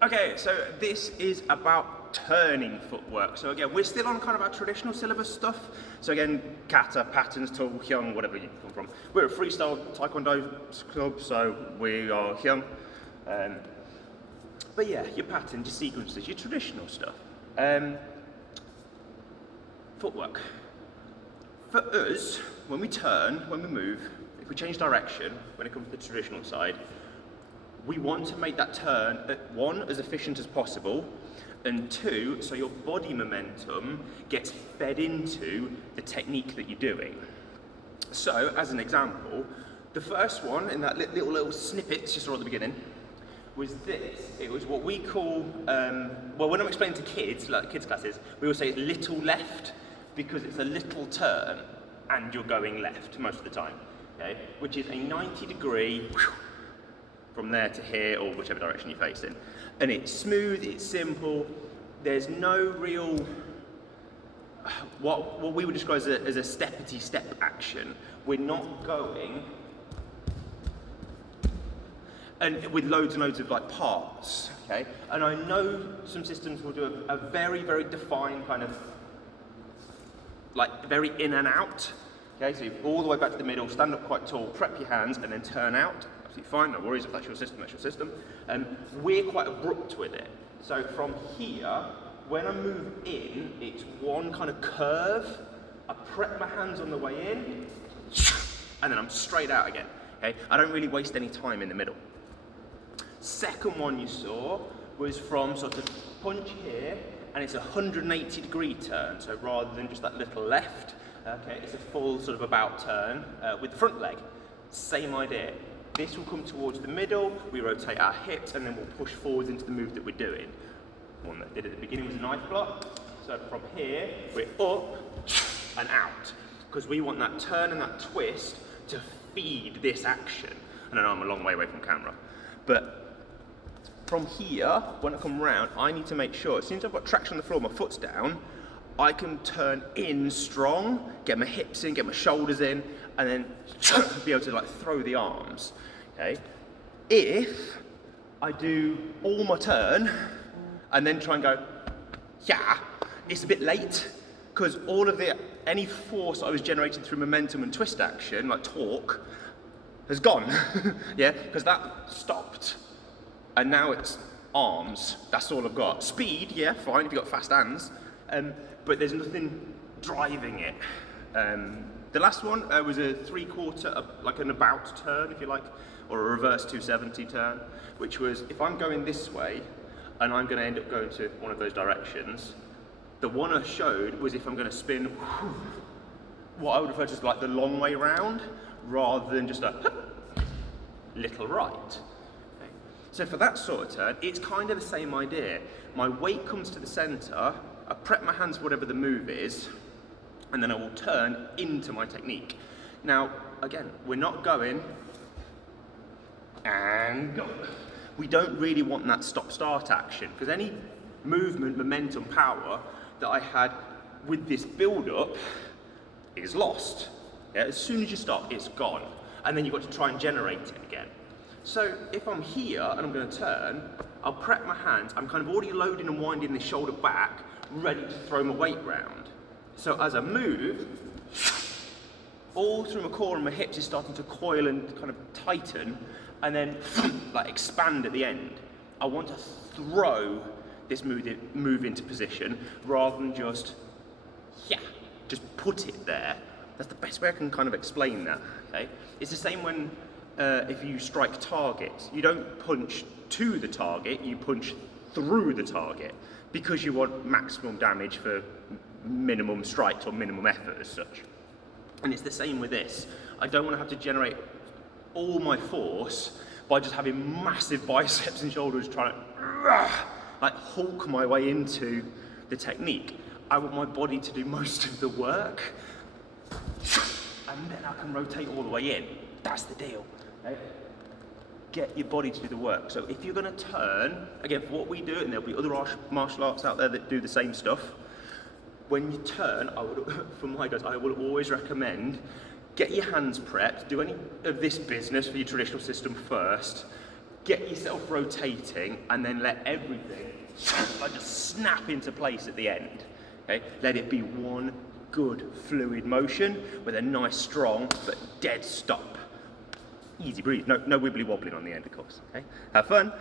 Okay, so this is about turning footwork. So again, we're still on kind of our traditional syllabus stuff. So again, kata, patterns, to, hyung, whatever you come from. We're a freestyle taekwondo club, so we are hyung. But yeah, your patterns, your sequences, your traditional stuff. Footwork. For us, when we turn, when we move, if we change direction, when it comes to the traditional side, we want to make that turn, one, as efficient as possible, and two, so your body momentum gets fed into the technique that you're doing. So, as an example, the first one in that little snippet just right at the beginning was this. It was what we call, well, when I'm explaining to kids, like kids classes, we will say it's little left because it's a little turn and you're going left most of the time, okay? Which is a 90-degree from there to here, or whichever direction you're facing. And it's smooth, it's simple, there's no real, what we would describe as a steppity step action. We're not going, and with loads and loads of like parts, okay? And I know some systems will do a very, very defined kind of, like very in and out, okay? So all the way back to the middle, stand up quite tall, prep your hands, and then turn out. Fine, no worries if that's your system, that's your system. We're quite abrupt with it. So from here, when I move in, it's one kind of curve. I prep my hands on the way in, and then I'm straight out again. Okay? I don't really waste any time in the middle. Second one you saw was from sort of punch here, and it's a 180-degree turn. So rather than just that little left, okay, it's a full sort of about turn with the front leg. Same idea. This will come towards the middle, we rotate our hips, and then we'll push forwards into the move that we're doing. One that I did at the beginning was a knife block. So from here, we're up and out. Because we want that turn and that twist to feed this action. And I know I'm a long way away from camera. But from here, when I come round, I need to make sure, as soon as I've got traction on the floor, my foot's down, I can turn in strong, get my hips in, get my shoulders in, and then be able to like throw the arms, okay? If I do all my turn and then try and go, yeah, it's a bit late because all of any force I was generating through momentum and twist action, like torque, has gone, yeah? Because that stopped and now it's arms, that's all I've got. Speed, yeah, fine if you've got fast hands, but there's nothing driving it. The last one was a 3/4, like an about turn, if you like, or a reverse 270 turn, which was if I'm going this way and I'm going to end up going to one of those directions, the one I showed was if I'm going to spin what I would refer to as like the long way round, rather than just a little right. Okay. So for that sort of turn, it's kind of the same idea. My weight comes to the center, I prep my hands for whatever the move is, and then I will turn into my technique. Now, again, we're not going and go. We don't really want that stop-start action, because any movement, momentum, power that I had with this build-up is lost. Yeah? As soon as you stop, it's gone. And then you've got to try and generate it again. So if I'm here and I'm going to turn, I'll prep my hands. I'm kind of already loading and winding the shoulder back, ready to throw my weight round. So as I move, all through my core and my hips is starting to coil and kind of tighten, and then like expand at the end. I want to throw this move into position rather than just put it there. That's the best way I can kind of explain that. Okay, it's the same when if you strike targets, you don't punch to the target, you punch through the target because you want maximum damage for minimum strikes or minimum effort as such. And it's the same with this. I don't want to have to generate all my force by just having massive biceps and shoulders trying to like hulk my way into the technique. I want my body to do most of the work, and then I can rotate all the way in. That's the deal. Okay? Get your body to do the work. So if you're going to turn, again, for what we do, and there'll be other martial arts out there that do the same stuff, when you turn, for my guys, I will always recommend get your hands prepped, do any of this business for your traditional system first, get yourself rotating, and then let everything like just snap into place at the end. Okay? Let it be one good fluid motion with a nice strong but dead stop. Easy breeze, no wibbly wobbling on the end of course. Okay? Have fun.